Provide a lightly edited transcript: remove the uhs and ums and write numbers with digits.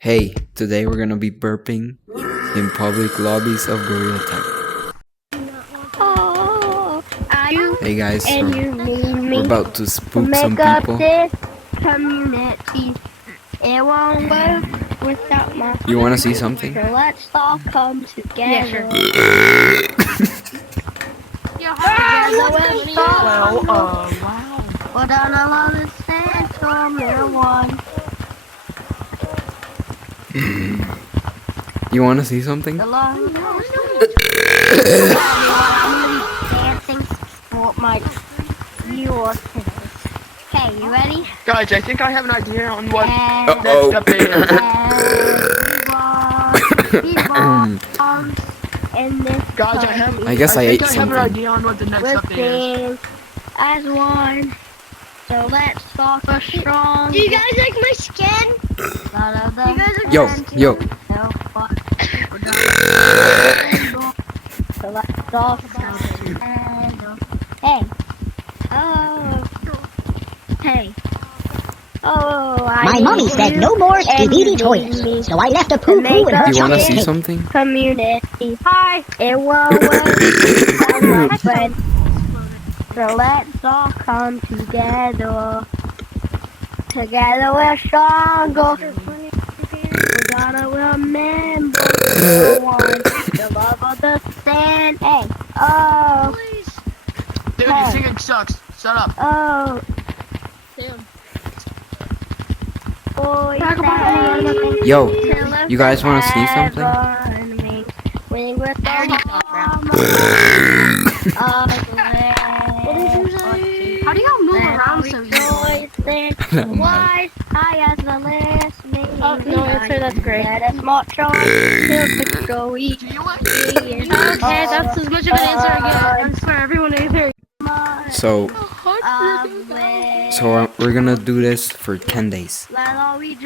Hey, today we're gonna be burping in public lobbies of Gorilla Tech. Oh, Hey guys, and so you need me we're about to to spook make some up people. this community. It won't work without my. You wanna see something? So let's all come together. Yeah, sure. Wow. Put on a lot of sand from one. You wanna see something? The long dancing for my viewers. Okay, you ready? Guys, I think I have an idea on what Uh-oh. next step is. In this Guys, I guess I ate think I have an something. idea on what the next step is. As one. So let's talk a strong. Do you guys like my skin? Yo. So let's talk together. Hey. Oh. Hey. Oh, My mommy said no more skibidi toilets, so I left a poo-poo in her You wanna chocolate see cake. something? Community. Hi. It won't work. Friend. So let's all come together. Together we're stronger. We gotta remember the love of the sand. Hey. Oh. Dude, your singing sucks. Shut up. Oh. Boy, Yo, you guys wanna see something? Winning with the How do y'all move around so easily? Why high as the last name? Oh, no answer, that's great. Let us march on till victory. Okay, that's as much of an answer I get. I swear, everyone is here. So we're gonna do this for 10 days. Let all we